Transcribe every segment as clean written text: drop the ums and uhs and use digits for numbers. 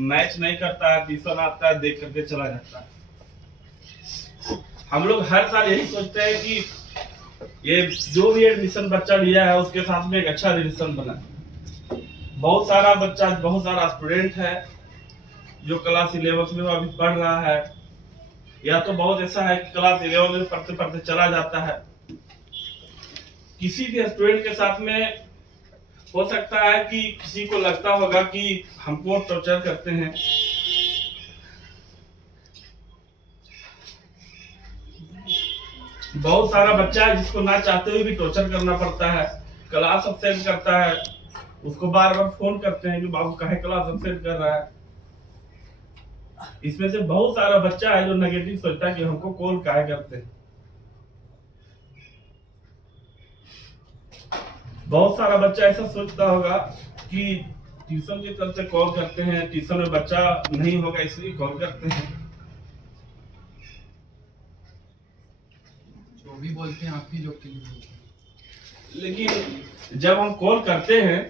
Match नहीं करता है, ट्यूशन आता है, देख करके चला जाता है। हम लोग हर साल यही सोचते हैं कि ये जो भी एडमिशन बच्चा लिया है उसके साथ में एक अच्छा रिलेशन बना। बहुत सारा बच्चा, बहुत सारा स्टूडेंट है जो क्लास 11 में अभी पढ़ रहा है, या तो बहुत ऐसा है कि क्लास 11 में पढ़ते पढ़ते चला जाता है। किसी भी स्टूडेंट के साथ में हो सकता है कि किसी को लगता होगा कि हमको टॉर्चर करते हैं। बहुत सारा बच्चा है जिसको ना चाहते हुए भी टॉर्चर करना पड़ता है, क्लास अब्सेंट करता है, उसको बार बार फोन करते हैं कि बाबू काहे क्लास अब्सेंट कर रहा है। इसमें से बहुत सारा बच्चा है जो नेगेटिव सोचता है कि हमको कॉल काहे करते हैं। बहुत सारा बच्चा ऐसा सोचता होगा कि ट्यूशन के चलते कॉल करते हैं, ट्यूशन में बच्चा नहीं होगा इसलिए कॉल करते हैं। जो भी बोलते हैं आप ही लोग के लिए बोलते हैं। लेकिन जब हम कॉल करते हैं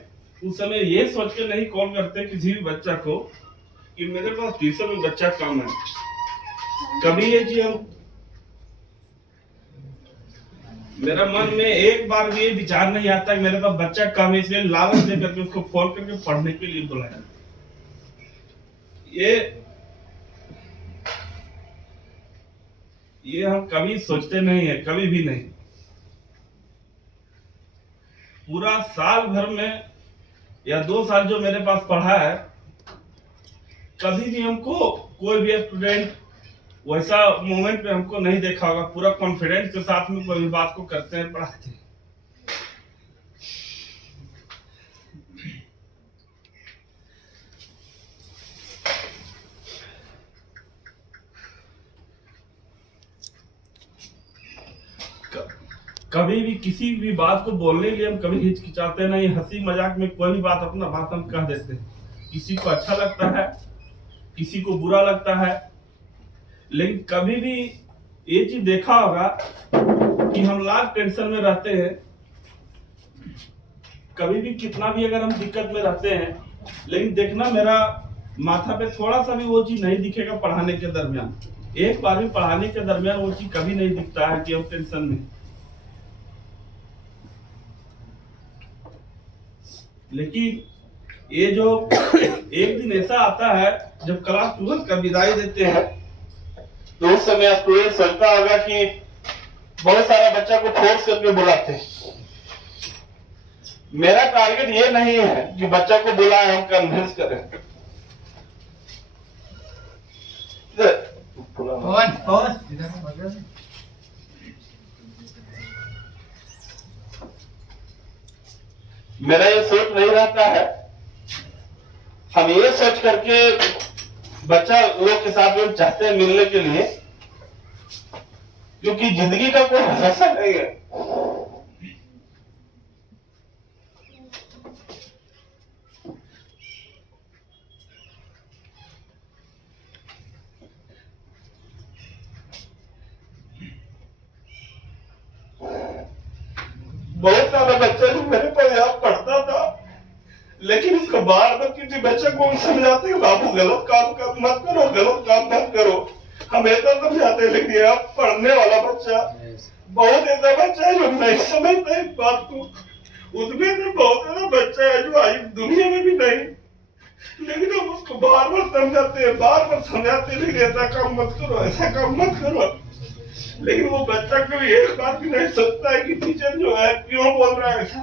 उस समय ये सोच के नहीं कॉल करते किसी भी बच्चा को कि मेरे पास ट्यूशन में बच्चा कम है। कभी ये चीज मेरा मन में एक बार भी ये विचार नहीं आता कि मेरे पास बच्चा कम है इसलिए लालच दे करके उसको फोन करके पढ़ने के लिए बुलाया। ये हम कभी सोचते नहीं है, कभी भी नहीं। पूरा साल भर में या 2 साल जो मेरे पास पढ़ा है, कभी भी हमको कोई भी स्टूडेंट वैसा मोमेंट पे हमको नहीं देखा होगा। पूरा कॉन्फिडेंस के साथ में कोई भी बात को करते हैं, पढ़ाते हैं। कभी भी किसी भी बात को बोलने के लिए हम कभी हिचकिचाते नहीं। हंसी मजाक में कोई भी बात अपना बात हम कह देते हैं। किसी को अच्छा लगता है, किसी को बुरा लगता है, लेकिन कभी भी ये चीज देखा होगा कि हम लाख टेंशन में रहते हैं, कभी भी कितना भी अगर हम दिक्कत में रहते हैं, लेकिन देखना मेरा माथा पे थोड़ा सा भी वो चीज नहीं दिखेगा पढ़ाने के दरमियान। एक बार भी पढ़ाने के दरमियान वो चीज कभी नहीं दिखता है कि हम टेंशन में। लेकिन ये जो एक दिन ऐसा आता है जब क्लास 12 का विदाई देते हैं, तो उस समय स्टूडेंट सोचता होगा कि बहुत सारा बच्चा को फोर्स करके बुलाते हैं। मेरा टारगेट ये नहीं है कि बच्चा को बुलाए हम कन्विंस करें। मेरा ये सोच नहीं रहता है। हम ये सोच करके बच्चा लोग के साथ में चाहते हैं मिलने के लिए, क्योंकि जिंदगी का कोई भरोसा नहीं है। बहुत सारा बच्चा जो मेरे पास यहाँ पढ़ता था, लेकिन उसको बार बार किसी बच्चे को समझाते हैं बाबू गलत काम मत करो, गलत काम मत करो, हमेशा समझाते हैं। लेकिन यहाँ पढ़ने वाला बच्चा, बहुत ऐसा बच्चा है जो नहीं समझता इस बात को। उसमें से बहुत सारा बच्चा है जो आज दुनिया में भी नहीं, लेकिन हम उसको बार बार समझाते हैं, बार बार समझाते हैं, लेकिन ऐसा काम मत करो, ऐसा काम मत करो। लेकिन वो बच्चा कभी एक बार भी नहीं सोचता है कि टीचर जो है क्यों बोल रहा है ऐसा।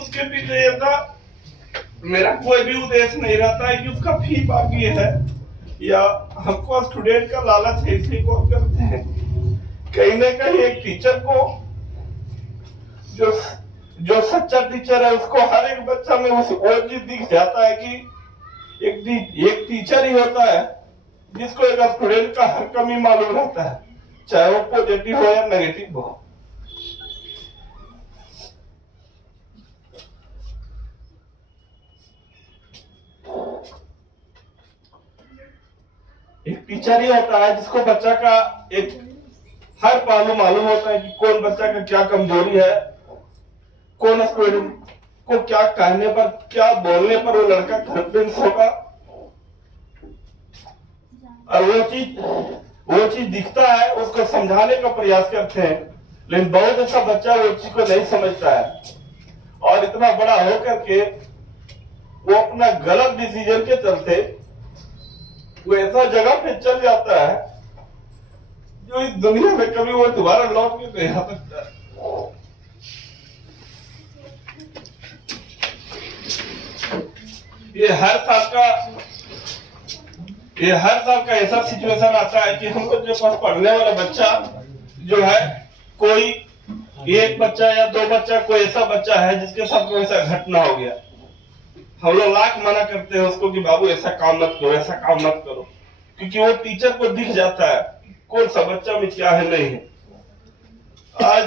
उसके पीछे ऐसा मेरा कोई भी उद्देश्य नहीं रहता है कि उसका फी बाकी है या हमको स्टूडेंट का लालच है इसलिए कॉल करते हैं। कहीं ना कहीं एक टीचर को जो सच्चा टीचर है उसको हर एक बच्चा में उस वो चीज दिख जाता है कि एक टीचर ही होता है जिसको एक स्टूडेंट का हर कमी मालूम रहता है, चाहे वो पॉजिटिव हो या नेगेटिव हो। एक टीचर ही होता है जिसको बच्चा का एक हर पहलू मालूम होता है कि कौन बच्चा का क्या कमजोरी है, कौन स्टूडेंट को क्या कहने पर, क्या बोलने पर वो लड़का कॉन्फिडेंस होगा, और वो चीज दिखता है, उसको समझाने का प्रयास करते हैं, लेकिन बहुत ऐसा बच्चा वो चीज को नहीं समझता है और इतना बड़ा हो करके वो अपना गलत डिसीजन के चलते वो ऐसा जगह पे चल जाता है जो इस दुनिया में कभी वो दोबारा लौट के नहीं आ सकता। ये हर साल का ऐसा सिचुएशन आता है कि हमको जो पास पढ़ने वाला बच्चा जो है, कोई एक बच्चा या दो बच्चा, कोई ऐसा बच्चा है जिसके साथ कोई ऐसा घटना हो गया, हम लोग लाख मना करते हैं उसको कि बाबू ऐसा काम मत करो, ऐसा काम मत करो, क्योंकि वो टीचर को दिख जाता है कौन सा बच्चा में क्या है नहीं है। आज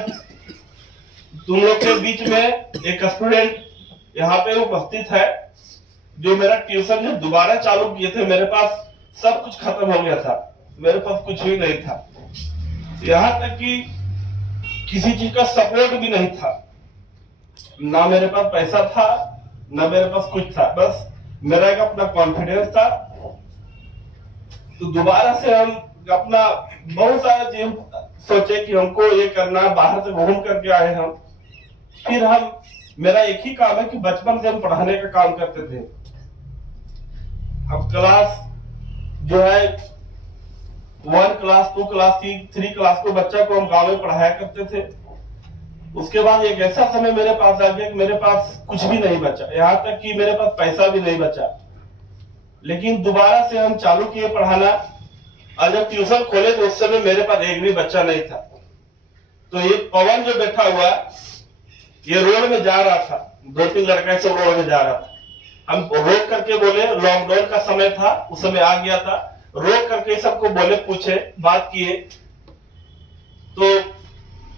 तुम लोग के बीच में एक स्टूडेंट यहाँ पे उपस्थित है जो मेरा ट्यूशन जो दोबारा चालू किए थे, मेरे पास सब कुछ खत्म हो गया था, मेरे पास कुछ भी नहीं था, यहाँ तक कि किसी चीज का सपोर्ट भी नहीं था, ना मेरे पास पैसा था ना मेरे पास कुछ था, बस मेरा एक अपना कॉन्फिडेंस था। तो दोबारा से हम अपना बहुत सारा चीज सोचे कि हमको ये करना, बाहर से घूम करके आए हम, फिर हम, मेरा एक ही काम है कि बचपन से हम पढ़ाने का काम करते थे। अब क्लास जो है 1 क्लास 2 क्लास 3 क्लास को बच्चा को हम गांव में पढ़ाया करते थे। उसके बाद एक ऐसा समय मेरे पास आ गया कि मेरे पास कुछ भी नहीं बचा, यहाँ तक कि मेरे पास पैसा भी नहीं बचा, लेकिन दोबारा से हम चालू किए पढ़ाना। और जब ट्यूशन खोले तो उस समय मेरे पास एक भी बच्चा नहीं था। तो ये पवन जो बैठा हुआ, ये रोड में जा रहा था, 2-3 लड़का से रोड में जा रहा था, हम रोक करके बोले, लॉकडाउन का समय था, उस समय आ गया था, रोक करके सबको बोले, पूछे, बात किए, तो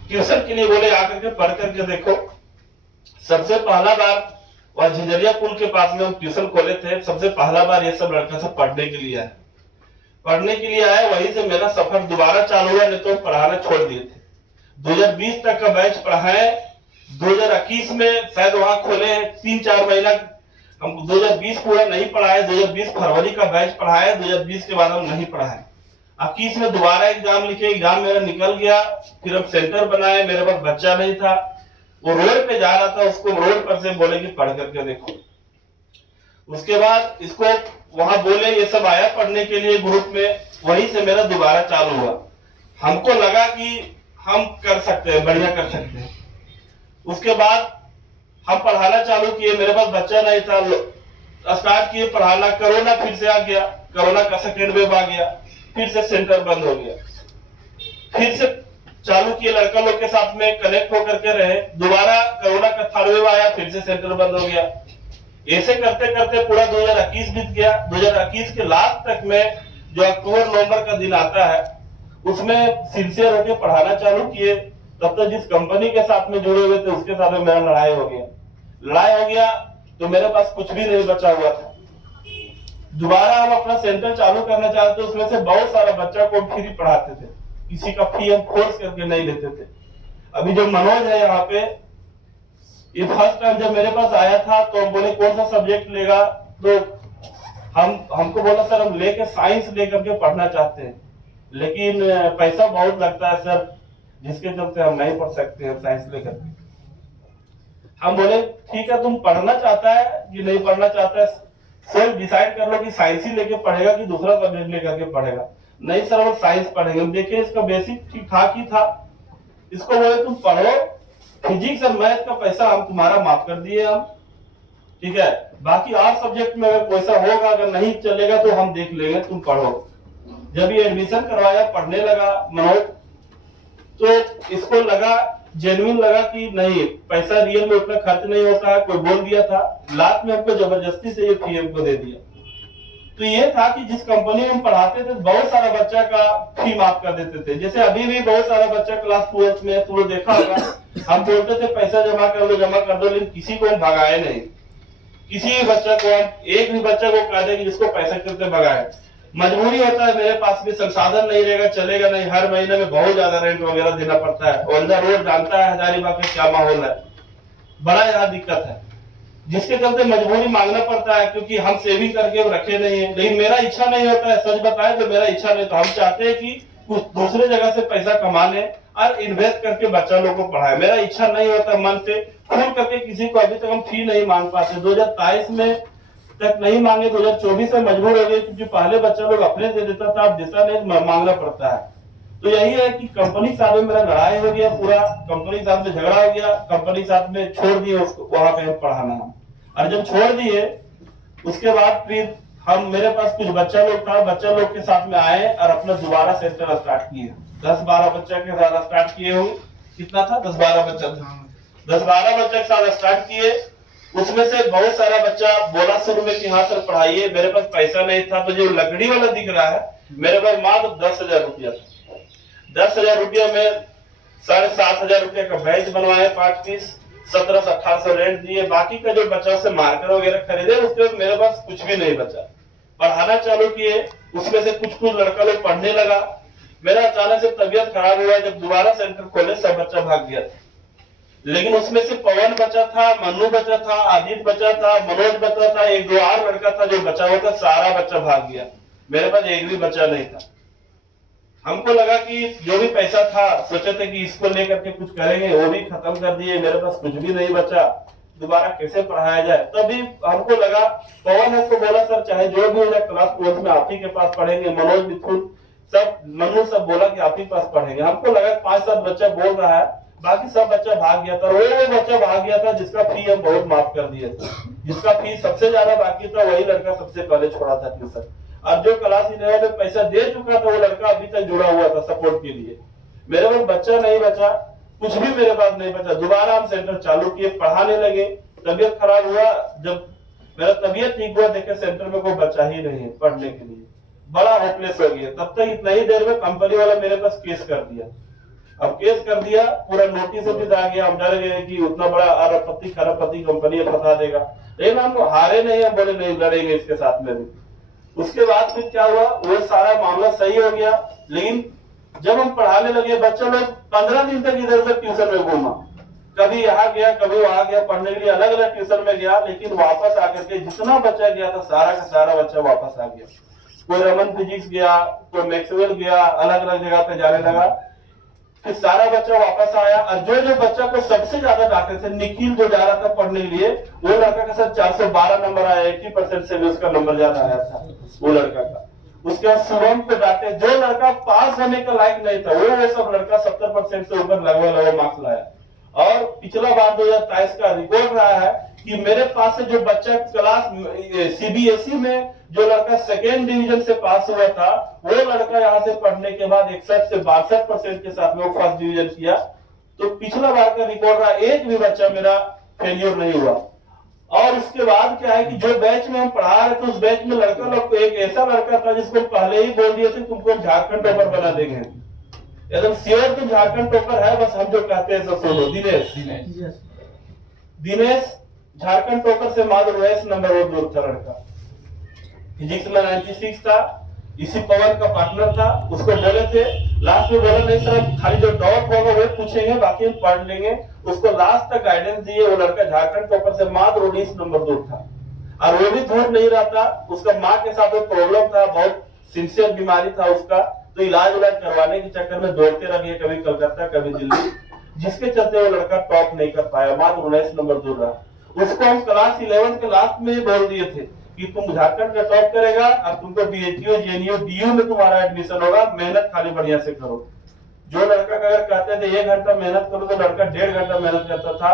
ट्यूशन के लिए बोले आकर के पढ़ करके देखो। सबसे पहला बार वह झंझरिया पुल के पास में हम ट्यूशन खोले थे, सबसे पहला बार ये सब लड़का सब पढ़ने के लिए आए, वहीं से मेरा सफर दोबारा चालू हुआ, नहीं तो पढ़ाना छोड़ दिए थे। 2020 तक का बैच पढ़ाए, 2021 में शायद वहां खोले, 3-4 महीना हम 2020 पूरा नहीं पढ़ाए, 2020 फरवरी का बैच पढ़ाए, 2020 के बाद हम नहीं पढ़ाए। 21 में दोबारा एग्जाम लिखे, एग्जाम मेरा निकल गया, फिर हम सेंटर बनाए, मेरे पास बच्चा नहीं था, वो रोड पे जा रहा था, उसको रोड पर से बोले कि पढ़ करके देखो। उसके बाद इसको वहां बोले, ये सब आया पढ़ने के लिए ग्रुप में, वहीं से मेरा दोबारा चालू हुआ। हमको लगा कि हम कर सकते हैं, बढ़िया कर सकते हैं। उसके बाद हम पढ़ाना चालू किए, मेरे पास बच्चा नहीं था, स्टार्ट किए पढ़ाना, कोरोना फिर से आ गया, कोरोना का सेकेंड वेव आ गया, फिर से सेंटर बंद हो गया, फिर से चालू किए, लड़का लोग के साथ में कनेक्ट होकर के रहे, दोबारा कोरोना का थर्ड वेव आया, फिर से सेंटर बंद हो गया। ऐसे करते करते पूरा 2021 बीत गया। 2021 के लास्ट तक में जो अक्टूबर नवंबर का दिन आता है, उसमें सिंसियर होकर पढ़ाना चालू किए। तब तक जिस कंपनी के साथ में जुड़े हुए थे उसके साथ में मेरा लड़ाई हो गया, तो मेरे पास कुछ भी नहीं बचा हुआ था। दोबारा हम अपना सेंटर चालू करना चाहते, उसमें से बहुत सारा बच्चा को फ्री पढ़ाते थे, किसी का फी हम फोर्स करके नहीं लेते थे। अभी जो मनोज है यहाँ पे, ये फर्स्ट टाइम जब मेरे पास आया था तो हम बोले कौन सा सब्जेक्ट लेगा, तो हमको बोला सर हम लेके साइंस लेकर के पढ़ना चाहते हैं, लेकिन पैसा बहुत लगता है सर, जिसके चलते हम नहीं पढ़ सकते हैं साइंस लेकर के। हम बोले ठीक है, तुम पढ़ना चाहता है कि नहीं पढ़ना चाहता है, सेल्फ डिसाइड कर लो कि साइंस ही लेके पढ़ेगा कि दूसरा सब्जेक्ट लेकर के पढ़ेगा। नहीं सर वो साइंस पढ़ेंगे। हम देखे इसका बेसिक ठीक ठाक ही था, इसको बोले तुम पढ़ो, फिजिक्स और मैथ का पैसा हम तुम्हारा माफ कर दिए हम, ठीक है, बाकी और सब्जेक्ट में अगर पैसा होगा, अगर नहीं चलेगा तो हम देख लेंगे, तुम पढ़ो। जब ये एडमिशन करवाया, पढ़ने लगा मनोज, तो इसको लगा, जेन्युइन लगा कि नहीं पैसा रियल में उतना खर्च नहीं होता है, कोई बोल दिया था, लास्ट में हमको जबरदस्ती से ये फी हमको दे दिया। तो ये था कि जिस कंपनी में हम पढ़ाते थे बहुत सारा बच्चा का फी माफ कर देते थे। जैसे अभी भी बहुत सारा बच्चा क्लास 12th में, तुम देखा होगा, हम बोलते थे पैसा जमा कर दो, लेकिन किसी को हम भगाए नहीं, किसी भी बच्चा को हम, एक भी बच्चा को कह दे कि जिसको पैसा करते भगाए। मजबूरी होता है, मेरे पास भी संसाधन नहीं रहेगा, चलेगा नहीं, हर महीने में बहुत ज्यादा रेंट वगैरह देना पड़ता है, और अंदर रोड जानता है हजारीबाग का क्या माहौल है, बड़ा यहाँ दिक्कत है। जिसके चलते मजबूरी मांगना पड़ता है, क्योंकि हम सेविंग करके रखे नहीं है। लेकिन मेरा इच्छा नहीं होता है, सच बताए तो मेरा इच्छा नहीं, तो हम चाहते हैं कि कुछ दूसरे जगह से पैसा कमा ले और इन्वेस्ट करके बच्चा लोग को पढ़ाए। मेरा इच्छा नहीं होता मन से फोन करके किसी को, अभी तक हम फी नहीं मांग पाते। 2023 में तक नहीं मांगे, 2024 में मजबूर हो गए, क्योंकि पहले बच्चा लोग अपने दे देता था, अब देता नहीं, मांगना पड़ता है। तो यही है कि कंपनी साथ में मेरा लड़ाई हो गया, पूरा कंपनी साथ में झगड़ा हो गया, कंपनी साथ में छोड़ दिए उसको वहां पे पढ़ाना। और जब छोड़ दिए उसके बाद फिर हम, मेरे पास कुछ बच्चा लोग था, बच्चा लोग के साथ में आए और अपना दोबारा सेंटर स्टार्ट किए। 10-12 बच्चा के साथ स्टार्ट किए होंगे, कितना था, 10-12 बच्चा था, 10-12 बच्चा के साथ स्टार्ट किए। उसमें से बहुत सारा बच्चा बोला शुरू में कि हाँ सर पढ़ाइए, मेरे पास पैसा नहीं था। तो जो लकड़ी वाला दिख रहा है, मेरे पास मात्र 10,000 रुपया था। 10,000 रुपया में 7,500 रुपया का बैच बनवाए, 5 पीस, 1700 से 1800 रेंट दिए। बाकी का जो बचा से मार्कर वगैरह खरीदे, उसके बाद मेरे पास कुछ भी नहीं बचा। पढ़ाना चालू किए, उसमें से कुछ लड़का लोग पढ़ने लगा। मेरा अचानक से तबीयत खराब हुआ, जब दोबारा सेंटर खोले सब बच्चा भाग गया था। लेकिन उसमें से पवन बचा था, मनु बचा था, आदित्य बचा था, मनोज बचा था, 1-2 और लड़का था जो बचा हुआ था, सारा बच्चा भाग गया। मेरे पास एक भी बच्चा नहीं था। हमको लगा कि जो भी पैसा था, सोचे थे कि इसको लेकर के कुछ करेंगे, वो भी खत्म कर दिए, मेरे पास कुछ भी नहीं बचा, दोबारा कैसे पढ़ाया जाए। तभी हमको लगा, पवन हमको बोला सर चाहे जो भी हो जाए क्लास 12 में आप ही के पास पढ़ेंगे, मनोज, मिथुन सब, मनु सब बोला कि आप ही पास पढ़ेंगे। हमको लगा 5-7 बच्चा बोल रहा है, बाकी सब बच्चा भाग गया था। वो बच्चा भाग गया था जिसका फी हम बहुत माफ कर दिए थे, जिसका फी सबसे ज्यादा बाकी था, वही लड़का सबसे पहले छोड़ा था ट्यूशन। और जो क्लास 11 में पैसा दे चुका था, वो लड़का अभी तक जुड़ा हुआ था सपोर्ट के लिए। मेरे पास बच्चा नहीं बचा, कुछ भी मेरे पास नहीं बचा। दोबारा हम सेंटर चालू किए, पढ़ाने लगे। तबियत खराब हुआ, जब मेरा तबियत ठीक हुआ, देखे सेंटर में कोई बच्चा ही नहीं है पढ़ने के लिए, बड़ा होपलेस हो गया। तब तक इतना ही देर में कंपनी वाला मेरे पास केस कर दिया। अब केस कर दिया, पूरा नोटिस आ गया। हम डर गए कि उतना बड़ा अरबपति खरबपति कंपनी फंसा देगा, लेकिन हम हारे नहीं, हम बोले नहीं, लड़ेंगे इसके साथ में भी। उसके बाद फिर क्या हुआ, वो सारा मामला सही हो गया। लेकिन जब हम पढ़ाने लगे, बच्चा लोग 15 दिन तक इधर उधर ट्यूशन में घूमा, कभी यहाँ गया कभी वहां गया, पढ़ने के लिए अलग अलग ट्यूशन में गया। लेकिन वापस आकर के जितना बच्चा गया था, सारा का सारा बच्चा वापस आ गया। कोई रमन फिजिक्स गया, कोई मैक्सवेल गया, अलग अलग जगह पे जाने लगा। फिर सारा बच्चा वापस आया। और जो जो बच्चा को सबसे ज्यादा डांटे थे, निखिल जो जा रहा था पढ़ने के लिए, वो लड़का के साथ 412 नंबर आया, 80% से भी उसका नंबर ज्यादा आया था वो लड़का का। उसके बाद शुभम को डांटे, जो लड़का पास होने का लायक नहीं था, वो सब लड़का 70% से ऊपर लगभग मार्क्स लाया। और पिछला बार 2023 का रिकॉर्ड रहा है कि मेरे पास से जो बच्चा क्लास सीबीएसई में जो लड़का 2nd डिवीजन से पास हुआ था, वो लड़का यहाँ से पढ़ने के बाद 61 से 62% के साथ में वो 1st डिवीजन किया। तो पिछला बार का रिकॉर्ड रहा, एक भी बच्चा मेरा फेलियर नहीं हुआ। और उसके बाद क्या है कि जो बैच में हम पढ़ा रहे थे, उस बैच में लड़का लोग को एक ऐसा लड़का था जिसको पहले ही बोल दिए थे तुमको झारखंड टॉपर बना देंगे, एकदम श्योर तुम झारखंड टॉपर है, बस हम जो कहते हैं सब सुनो। दिनेश झारखंड टॉपर से मात्र 19 नंबर वो दूर था लड़का। फिजिक्स में 96 था, इसी पवन का पार्टनर था। उसको बोले थे, लास्ट में बोला नहीं सर खाली जो डाउट होगा वो पूछेंगे, बाकी हम पढ़ लेंगे। उसको लास्ट तक गाइडेंस दिए। वो लड़का झारखंड टॉपर से मात्र 19 नंबर दूर था। और वो भी दूर नहीं रहता, उसका माँ के साथ एक प्रॉब्लम था, बहुत सिंसियर बीमारी था उसका। तो इलाज करवाने के चक्कर में दौड़ते रहे, कभी कलकत्ता कभी दिल्ली, जिसके चलते वो लड़का टॉप नहीं कर पाया, मात्र 19 नंबर दूर रहा। उसको हम क्लास 11 के लास्ट में ही बोल दिए थे कि तुम झारखंड का टॉप करेगा और तुमको बीएचयू, जेएनयू, डीयू में तुम्हारा एडमिशन होगा, मेहनत खाली बढ़िया से करो। जो लड़का अगर कहते थे 1 घंटा मेहनत करो, तो लड़का 1.5 घंटा मेहनत करता था।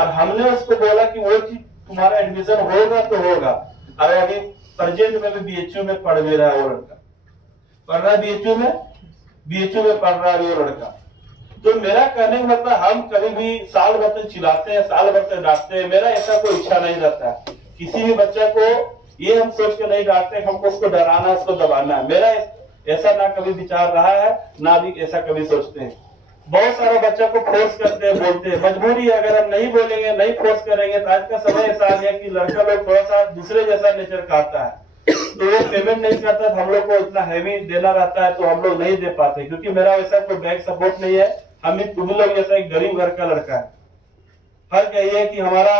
और हमने उसको बोला कि वो चीज तुम्हारा एडमिशन होगा तो होगा। और अभी प्रेजेंट में भी बीएचयू में पढ़ भी रहा है वो लड़का, पढ़ रहा है बीएचयू में पढ़ रहा है वो लड़का। तो मेरा कहने का मतलब, हम कभी भी साल भर तक चिल्लाते हैं, साल भर तक डांटते हैं, मेरा ऐसा कोई इच्छा नहीं रहता है। किसी भी बच्चा को ये हम सोच के नहीं डांटते हमको उसको डराना, उसको दबाना है। मेरा ऐसा ना कभी विचार रहा है, ना भी ऐसा कभी सोचते हैं। बहुत सारे बच्चा को फोर्स करते हैं, बोलते हैं, मजबूरी है। अगर हम नहीं बोलेंगे, नहीं फोर्स करेंगे, तो आज का समय ऐसा आ गया कि लड़का लोग थोड़ा सा दूसरे जैसा नेचर खाता है। तो वो पेमेंट नहीं करता, तो हम लोग को इतना हैवी देना रहता है, तो हम लोग नहीं दे पाते, क्योंकि मेरा वैसा कोई बैंक सपोर्ट नहीं है। हम तुम लोग जैसा एक गरीब घर का लड़का है। फर्क यही है कि हमारा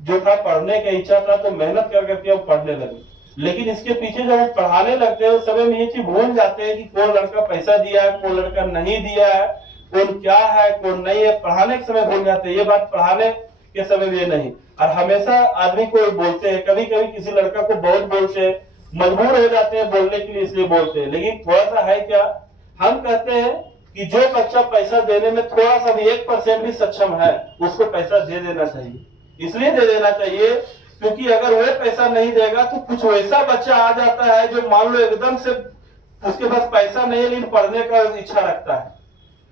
जो था पढ़ने का इच्छा था तो मेहनत कर करके वो पढ़ने लगे। लेकिन इसके पीछे जब वो पढ़ाने लगते हैं उस समय में ये चीज भूल जाते हैं कि कौन लड़का पैसा दिया है, कौन लड़का नहीं दिया है, कौन क्या है कौन नहीं है, पढ़ाने के समय भूल जाते हैं। ये बात पढ़ाने के समय में ये नहीं। और हमेशा आदमी को बोलते हैं, कभी कभी किसी लड़का को बहुत बोलते हैं, मजबूर हो जाते हैं बोलने के लिए इसलिए बोलते हैं। लेकिन थोड़ा सा है क्या, हम कहते हैं कि जो बच्चा पैसा देने में थोड़ा सा भी 1% भी सक्षम है उसको पैसा दे देना चाहिए। इसलिए दे देना चाहिए क्योंकि अगर वो पैसा नहीं देगा तो कुछ वैसा बच्चा आ जाता है जो मान लो एकदम से उसके पास पैसा नहीं है लेकिन पढ़ने का इच्छा रखता है,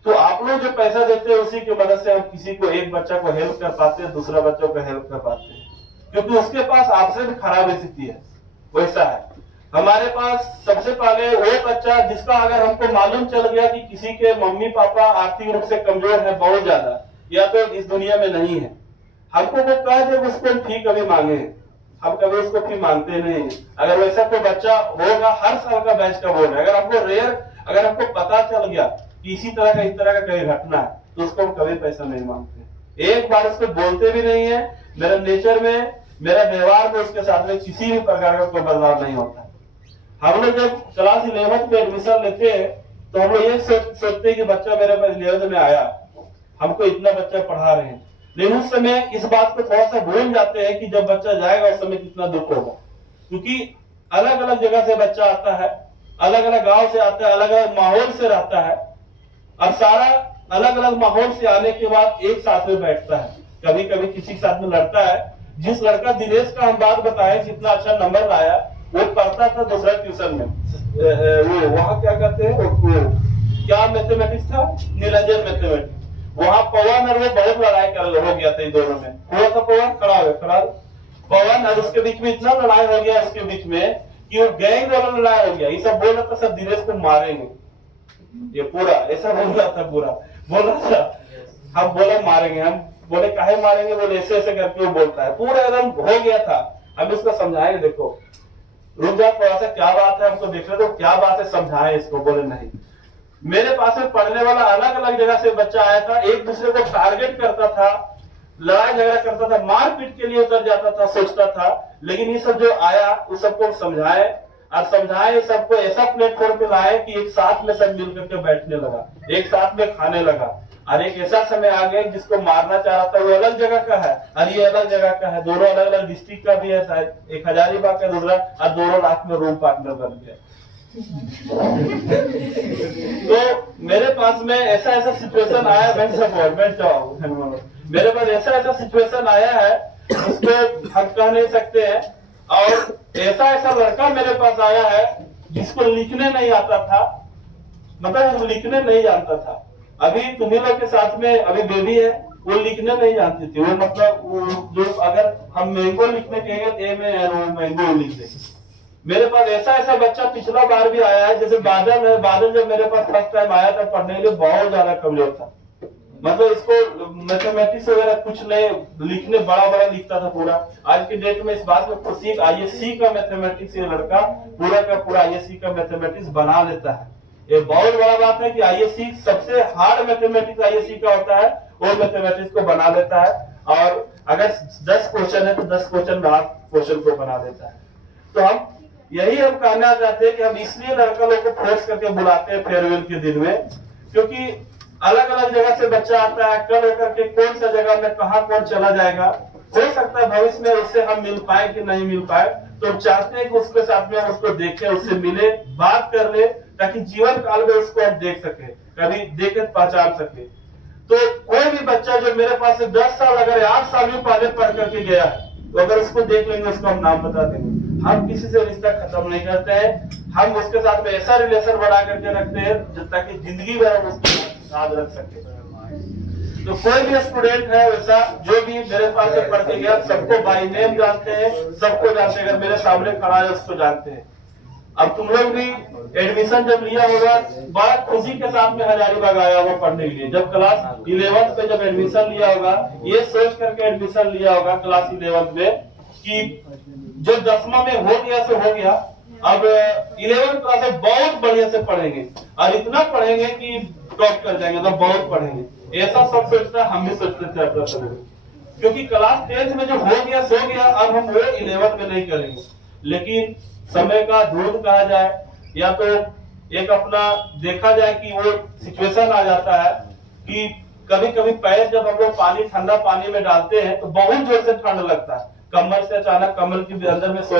तो आप लोग जो पैसा देते हैं उसी की मदद से हम किसी को, एक बच्चा को हेल्प कर पाते हैं, दूसरा बच्चों को हेल्प कर पाते हैं, क्योंकि उसके पास आपसे भी खराब स्थिति है। वैसा है हमारे पास सबसे पहले वो बच्चा जिसका अगर हमको मालूम चल गया कि किसी के मम्मी पापा आर्थिक रूप से कमजोर है बहुत ज्यादा, या तो इस दुनिया में नहीं है, हमको वो कह दे उसको फी कभी मांगे, हम कभी उसको फी मांगते नहीं। अगर वैसा कोई बच्चा होगा, हर साल का बैच का बोर्ड है, अगर हमको अगर हमको पता चल गया कि इस तरह का कहीं घटना है तो उसको हम कभी पैसा नहीं मांगते, एक बार उसको बोलते भी नहीं है। मेरा नेचर में, मेरा व्यवहार में उसके साथ में किसी भी प्रकार का कोई बदलाव नहीं होता। हम लोग जब क्लास 11th में एडमिशन लेते हैं तो हम लोग ये सोचते हैं कि बच्चा मेरे पास 11th में आया, हमको इतना बच्चा पढ़ा रहे हैं, लेकिन उस समय इस बात को थोड़ा सा भूल जाते हैं कि जब बच्चा जाएगा उस समय कितना दुख होगा, क्योंकि अलग अलग जगह से बच्चा आता है, अलग अलग गांव से आता है, अलग अलग माहौल से रहता है, और सारा अलग अलग माहौल से आने के बाद एक साथ में बैठता है, कभी कभी किसी के साथ में लड़ता है। जिस लड़का दिनेश का हम बात बताएं कितना अच्छा नंबर लाया, वो पढ़ता था दूसरा ट्यूशन में, वो वहाँ क्या कहते हैं, क्या मैथमेटिक्स था, निरंजन मैथमेटिक्स, वहाँ पवन और वो बहुत लड़ाई हो गया था इन दोनों में। हुआ था पवन खड़ा पवन और उसके बीच में इतना लड़ाई हो गया इसके बीच में कि वो गैंग वाला लड़ाई हो गया। ये सब बोल रहा था सब दिनेश को मारेंगे, ये पूरा ऐसा बोल रहा था, पूरा बोल रहा था, हम बोले मारेंगे, हम बोले काहे मारेंगे, बोले ऐसे ऐसे करके वो बोलता है, पूरा एकदम हो गया था। हम इसको समझाएंगे, देखो रुक जा थोड़ा सा, क्या बात है हमको देख रहे तो क्या बात है, समझाए इसको। बोले नहीं, मेरे पास में पढ़ने वाला अलग अलग जगह से बच्चा आया था, एक दूसरे को टारगेट करता था, लड़ाई झगड़ा करता था, मारपीट के लिए उतर जाता था, सोचता था। लेकिन ये सब जो आया उस सबको समझाए और समझाए सबको ऐसा प्लेटफॉर्म पे लाए कि एक साथ में सब मिल करके बैठने लगा, एक साथ में खाने लगा। और एक ऐसा समय आ गया जिसको मारना चाह रहा था वो अलग जगह का है और ये अलग जगह का है, दोनों अलग अलग डिस्ट्रिक्ट का भी है, शायद एक हजारीबाग का दूसरा, और दोनों रात में रूम पार्टनर बन गए। तो मेरे पास में ऐसा सिचुएशन आया, मेरे पास ऐसा सिचुएशन आया है उसको हम कह नहीं सकते हैं। और ऐसा लड़का मेरे पास आया है जिसको लिखने नहीं आता था, मतलब लिखने नहीं जानता था। अभी तुम्ही लोग के साथ में अभी बेबी है, वो लिखने नहीं जानती थी, वो मतलब जो अगर हम मैंगो लिखने कहेंगे तो ए में मैंगो लिख देंगे। मेरे पास ऐसा बच्चा पिछला बार भी आया है, जैसे बादल है, बादल जब मेरे पास फर्स्ट टाइम आया था पढ़ने के लिए बहुत ज्यादा कमजोर था, मतलब इसको मैथमेटिक्स वगैरह कुछ नहीं, लिखने बड़ा लिखता था पूरा। आज के डेट में इस बात में खुशी, आईएससी का मैथमेटिक्स ये लड़का पूरा का पूरा आईएससी का मैथमेटिक्स बना लेता है। ये बहुत बड़ा बात है कि आईएससी सबसे हार्ड मैथमेटिक्स आईएससी का होता है, वो मैथमेटिक्स को बना लेता है। और अगर 10 क्वेश्चन है तो 10 क्वेश्चन 8 क्वेश्चन को बना देता है। तो हम कहना चाहते हैं कि हम इसलिए लड़का लोग को फोर्स करके बुलाते हैं फेयरवेल के दिन में, क्योंकि अलग अलग जगह से बच्चा आता है, कल होकर के कौन सा जगह में कहाँ कौन चला जाएगा, हो सकता है भविष्य में उससे हम मिल पाए कि नहीं मिल पाए। तो चाहते हैं कि उसके साथ में हम उसको देखें, उससे मिले, बात कर ले, ताकि जीवन काल में उसको हम देख सके, कभी देख पहचान सके। तो कोई भी बच्चा जो मेरे पास से 10 साल अगर 8 साल भी पहले पढ़ करके गया है, तो अगर उसको देख लेंगे उसको हम नाम बता देंगे। हम किसी से रिश्ता खत्म नहीं करते हैं, हम उसके साथ में ऐसा रिलेशन बना करके रखते हैं ताकि जिंदगी भर हम उसके साथ रख सके। तो कोई भी स्टूडेंट है वैसा जो भी मेरे पास से पढ़ के गया, सबको बाय नेम जानते हैं, सबको जानते हैं, अगर मेरे सामने खड़ा है उसको जानते हैं। अब तुम लोग भी एडमिशन जब लिया होगा बड़ा खुशी के साथ में हजारीबाग आया होगा पढ़ने के लिए, जब क्लास 11th पे जब एडमिशन लिया होगा, ये सोच करके एडमिशन लिया होगा क्लास 11th में कि जो 10वां में हो गया सो हो गया, अब 11th क्लास में बहुत बढ़िया से पढ़ेंगे और इतना पढ़ेंगे कि टॉप कर जाएंगे, तो बहुत पढ़ेंगे। ऐसा सब सोचता हम भी सोचते थे अपना समय। क्योंकि क्लास 10th में जो हो गया सो गया, अब हम वो 11th में नहीं करेंगे। लेकिन समय का दूध कहा जाए या तो एक अपना देखा जाए कि वो सिचुएशन आ जाता है कि कभी कभी पैर जब हम लोग पानी ठंडा पानी में डालते हैं तो बहुत जोर से ठंड लगता है, कमर से अचानक कमर के अंदर में सोया